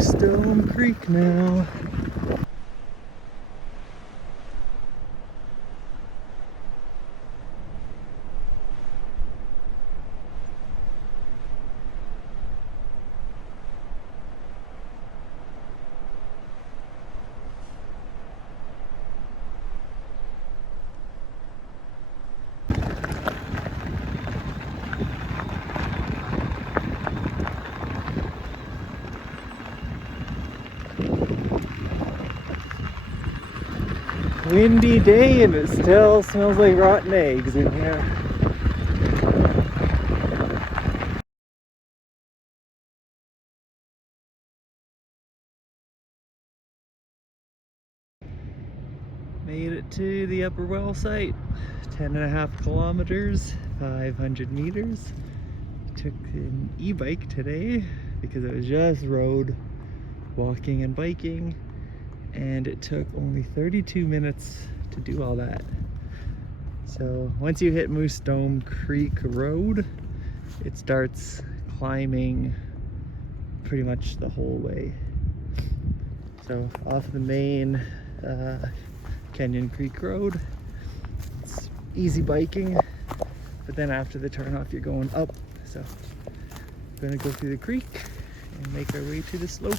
Moose Dome Creek now. Windy day and it still smells like rotten eggs in here. Made it to the upper well site. 10.5 kilometers, 500 meters. Took an e-bike today because it was just road walking and biking, and it took only 32 minutes to do all that. So once you hit Moose Dome Creek Road, it starts climbing pretty much the whole way. So off the main Canyon Creek Road, it's easy biking, but then after the turnoff you're going up. So we're gonna go through the creek and make our way to the slope.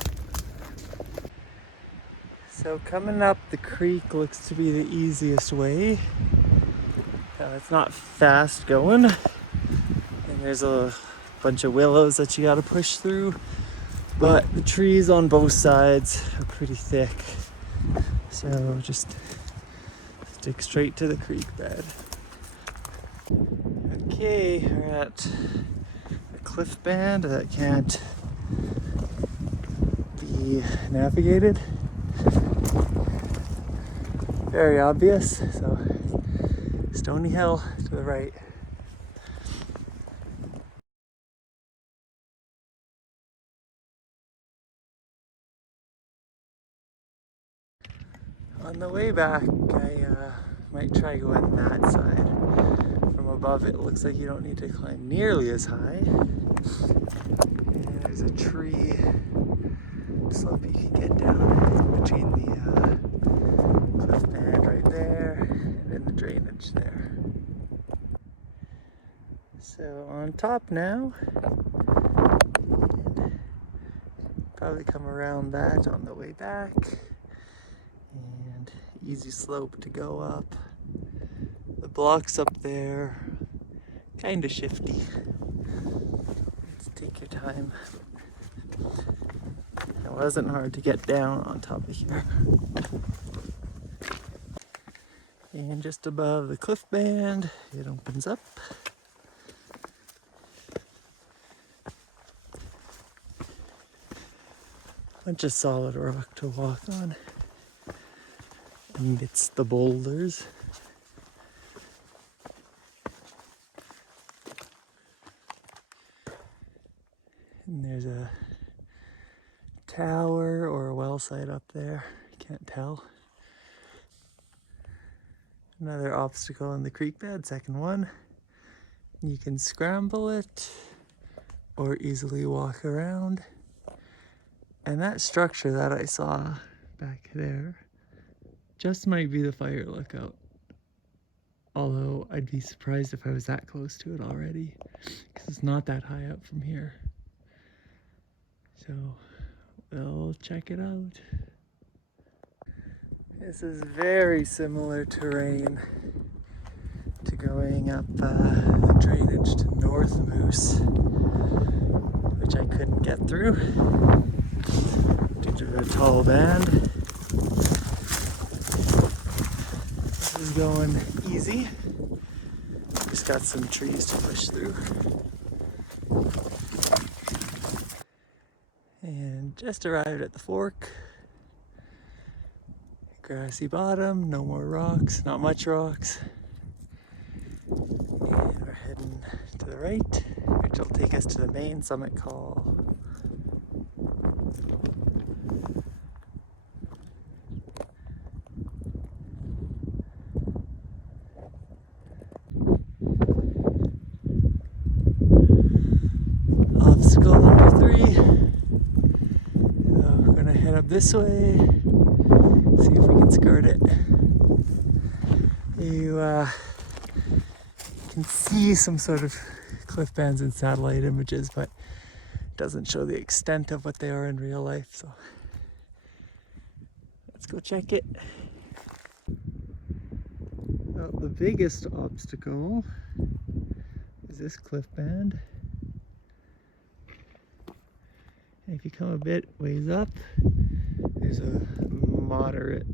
So coming up the creek looks to be the easiest way. It's not fast going, and there's a bunch of willows that you gotta push through, but the trees on both sides are pretty thick, so just stick straight to the creek bed. Okay, we're at a cliff band that can't be navigated. Very obvious, so Stony Hill to the right. On the way back, I might try going that side. From above it looks like you don't need to climb nearly as high. And there's a tree slope you can get down between the cliff band right there and then the drainage there. So on top now, and probably come around that on the way back, and easy slope to go up. The blocks up there, kind of shifty. Let's take your time. It wasn't hard to get down on top of here. And just above the cliff band, it opens up. Bunch of solid rock to walk on amidst the boulders. And there's a tower or a well site up there, can't tell. Another obstacle in the creek bed, second one. You can scramble it or easily walk around. And that structure that I saw back there just might be the fire lookout. Although I'd be surprised if I was that close to it already, because it's not that high up from here. So we'll check it out. This is very similar terrain to going up the drainage to North Moose, which I couldn't get through due to the tall band. This is going easy. Just got some trees to push through. And just arrived at the fork. Grassy bottom, no more rocks, not much rocks. And we're heading to the right, which will take us to the main summit call. Obstacle number 3. So this way. See if we can skirt it. You can see some sort of cliff bands in satellite images, but it doesn't show the extent of what they are in real life. So let's go check it. Well, the biggest obstacle is this cliff band. And if you come a bit ways up, there's a moderate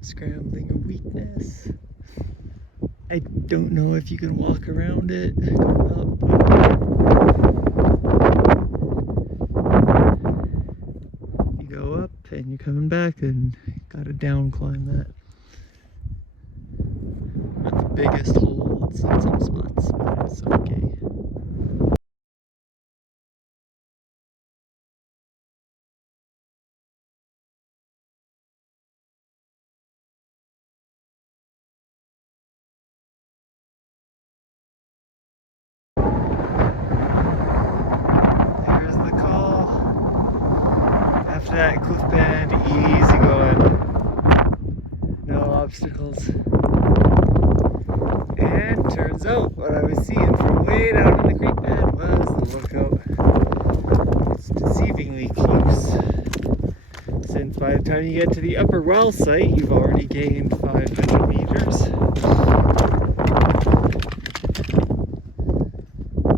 scrambling of weakness. I don't know if you can walk around it going up, but you go up and you're coming back and you gotta down climb that. Not the biggest holds in some spots, but it's okay. There's the call. After that cliff band, easy going. No obstacles. And turns out what I was seeing from way down in the creek bed was the lookout. It's deceivingly close. Since by the time you get to the upper well site, you've already gained 500 meters.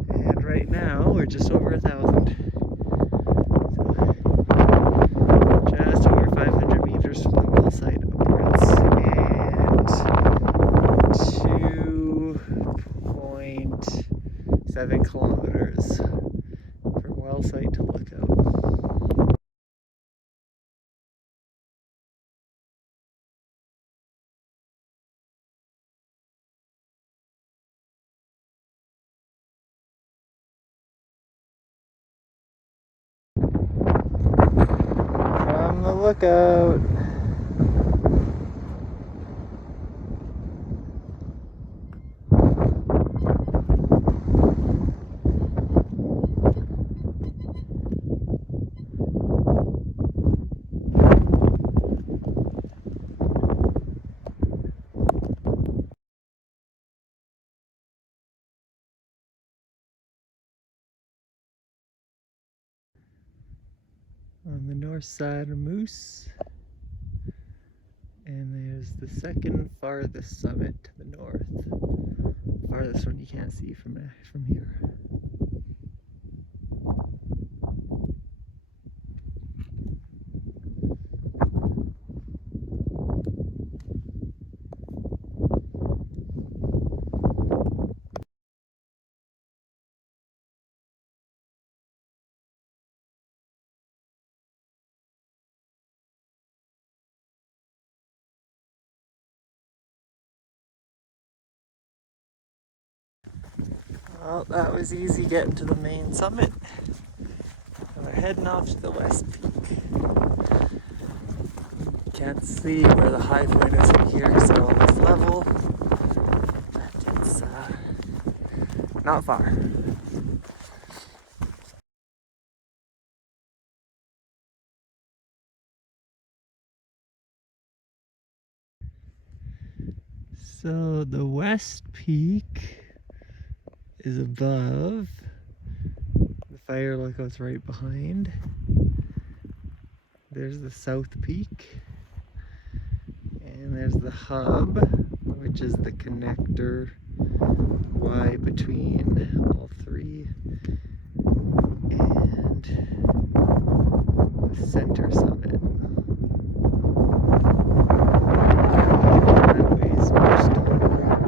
And right now, we're just over 1,000. So, just over 500 meters from the well site upwards. And 2.7 kilometers from well site to lookout. From the lookout. On the north side of Moose, and there's the second farthest summit to the north. Farthest one you can't see from here. Well, that was easy getting to the main summit. And we're heading off to the west peak. Can't see where the high point is from here because they're almost level. But it's not far. So the west peak is above. The fire lookout's right behind. There's the south peak. And there's the hub, which is the connector Y between all three. And the center summit. That way's more stone rock,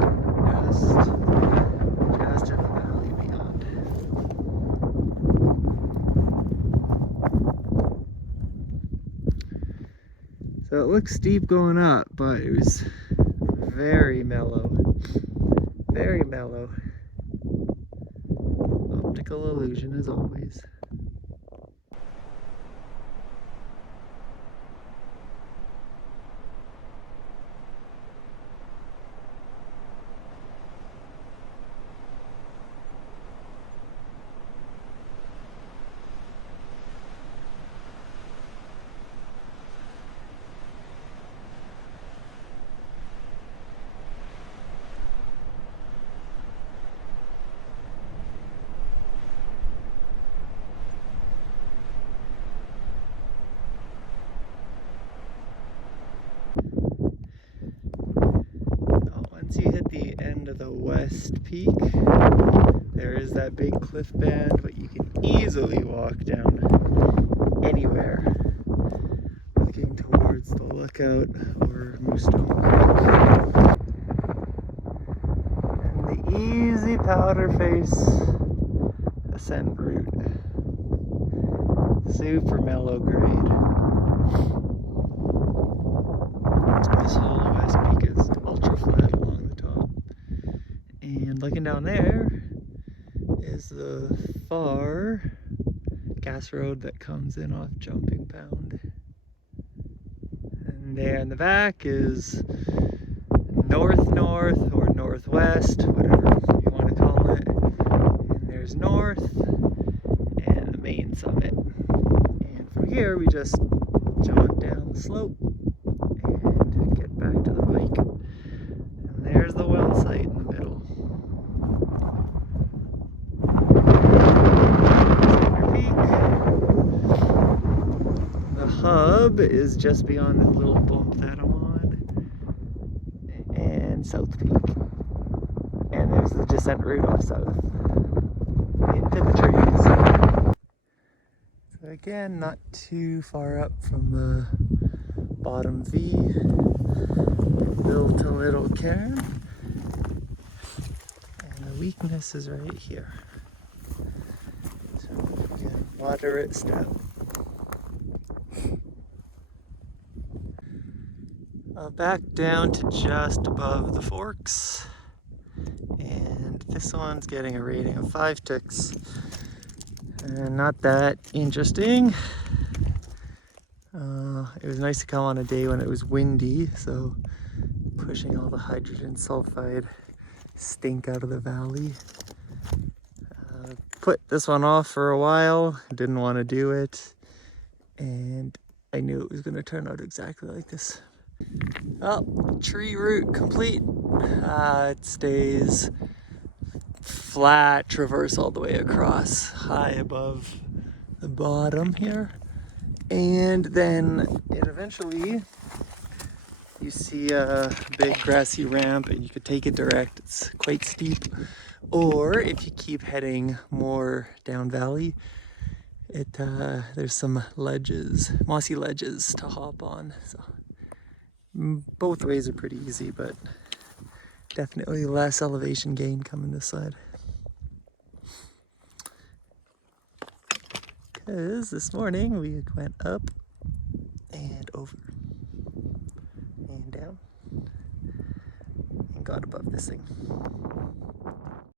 just in the valley beyond. So it looks steep going up, but it was very mellow. Very mellow. Optical illusion as always. to the west peak. There is that big cliff band, but you can easily walk down anywhere looking towards the lookout or Moosestone Creek. And the easy powder face ascent route. Super mellow grade. This whole west peak is ultra flat along the top. And looking down there is the far gas road that comes in off Jumping Pound. And there in the back is north-north or northwest, whatever you want to call it. And there's north and the main summit. And from here we just jaunt down the slope and get back to the bike. And there's the well site in the middle. The hub is just beyond the little bump that I'm on, and South Peak. And there's the descent route off south into the trees. So again, not too far up from the bottom V. Built a little cairn, and the weakness is right here. So again, moderate step. Back down to just above the forks, and this one's getting a rating of 5 ticks, and not that interesting. It was nice to come on a day when it was windy, so pushing all the hydrogen sulfide stink out of the valley. Put this one off for a while, didn't want to do it, and I knew it was going to turn out exactly like this. Well, tree route complete. It stays flat, traverse all the way across, high above the bottom here. And then it eventually, you see a big grassy ramp and you could take it direct. It's quite steep. Or if you keep heading more down valley, there's some ledges, mossy ledges to hop on. So both ways are pretty easy, but definitely less elevation gain coming this side. Because this morning we went up and over and down and got above this thing.